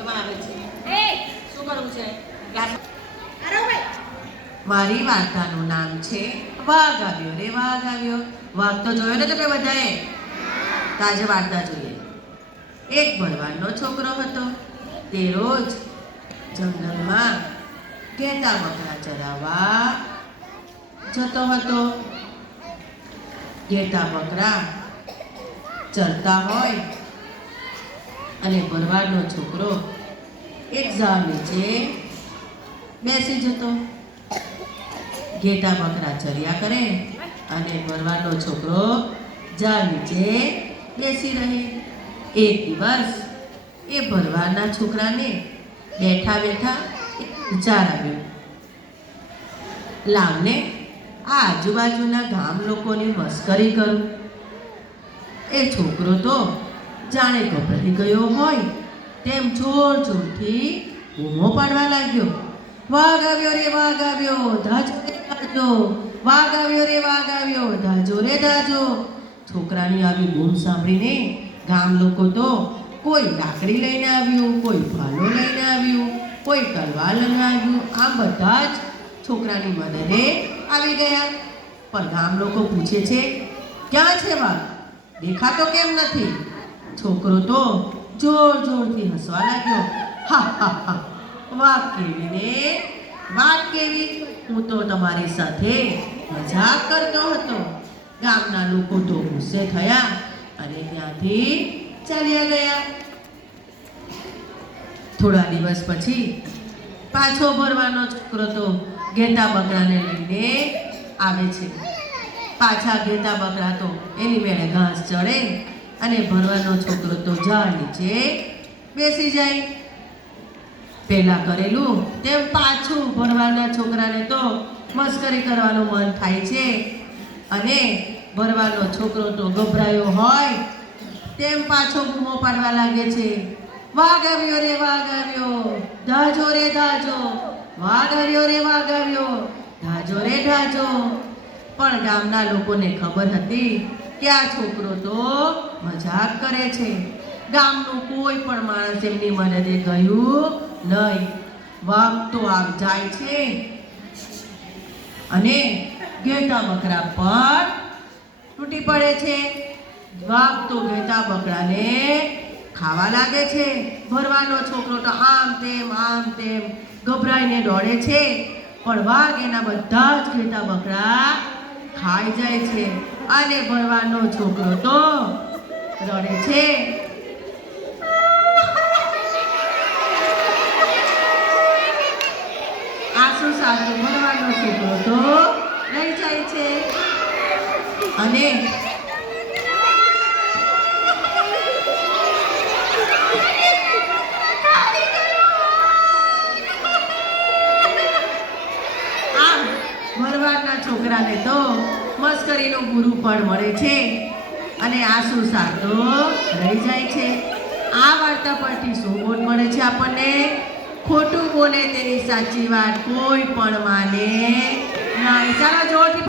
વિડીયોમાં આવે છે. શું કરવું છે? મારી વાર્તાનું નામ છે વાઘ આવ્યો રે વાઘ આવ્યો. વાઘ તો જોયો ને તમે બધાએ? તાજે વાર્તા જોઈએ. એક ભરવાડનો છોકરો હતો. તે રોજ જંગલમાં ઘેટા બકરા ચરાવવા જતો હતો. ઘેટા બકરા ચરતા હોય અને ભરવાડનો છોકરો એક ઝાડ નીચે બેસી જતો ઘેટા બકરા ચર્યા કરે અને ભરવાડનો છોકરો ઝાડ નીચે બેસી રહે. એક દિવસ એ ભરવાડના છોકરાને બેઠા બેઠા એક વિચાર આવ્યો. લાવને આ આજુબાજુના ગામ લોકોની મસ્કરી કરું. એ છોકરો તો જાણે ગભરાઈ ગયો હોય, તેમ જોર જોરથી બૂમો પાડવા લાગ્યો. વાઘ આવ્યો રે, વાઘ આવ્યો, ધાજો રે, ધાજો, વાઘ આવ્યો રે, વાઘ આવ્યો, ધાજો રે, ધાજો. છોકરાની આવી બૂમ સાંભળીને ગામ લોકો તો કોઈ લાકડી લઈને આવ્યું, કોઈ ભાલો લઈને આવ્યું, કોઈ તલવાર લઈને આવ્યું. આ બધા જ છોકરાની મદદે આવી ગયા. પણ ગામ લોકો પૂછે છે, ક્યાં છે વાઘ? દેખાતો કેમ નથી? છોકરો તો જોર જોરથી હસવા લાગ્યો. હા કેવી ને વાત કેવી? હું તો તમારી સાથે મજાક કરતો હતો. ગામના લોકો તો ગુસ્સે થયા અને ત્યાંથી ચાલ્યા ગયા. થોડા દિવસ પછી પાછો ભરવાનો છોકરો તો ઘેટા બકરાને લઈને આવે છે. પાછા ઘેટા બકરા તો એની મેળે ઘાસ ચડે અને ભરવાનો છોકરો તો ઝાડ નીચે બેસી જાય. પહેલાં કરેલું, તેમ પાછું ભરવાના છોકરાને તો મસ્કરી કરવાનું મન થાય છે. અને ભરવાનો છોકરો તો ગભરાયો હોય, તેમ પાછો બૂમો પાડવા લાગે છે. વાઘ રે, વાઘ આવ્યો. ધાજો રે, ધાજો. વાઘ આવ્યો રે, વાઘ આવ્યો. ધાજો રે, ધાજો. પણ ગામના લોકોને ખબર હતી કે આ છોકરો તો મજાક કરે છે. ગામનું કોઈ પણ માણસ એમની મદદે ગયું નહીં. વાઘ તો આમ જાય છે. અને ઘેટા બકરા પર તૂટી પડે છે. વાઘ તો ઘેટા બકરાને ખાવા લાગે છે. ભરવાનો છોકરો તો આમ તેમ આમ તેમ ગભરાઈને દોડે છે. પણ વાઘ એના બધા જ ઘેટા બકરા ખાઈ જાય છે. અને ભણવાનો છોકરો તો રડે છે. આંસુ સાથે ભણવાનો છોકરો તો રહી જાય છે. અને ભરવાડના છોકરાને તો મસ્કરીનું ગુરુ પણ મળે છે. અને આંસુ સાતો રહી જાય છે. આ વાર્તા પરથી શું મળે છે આપણને. ખોટું બોલે તેની સાચી વાત કોઈ પણ માને નહીં. ચાલો જોરથી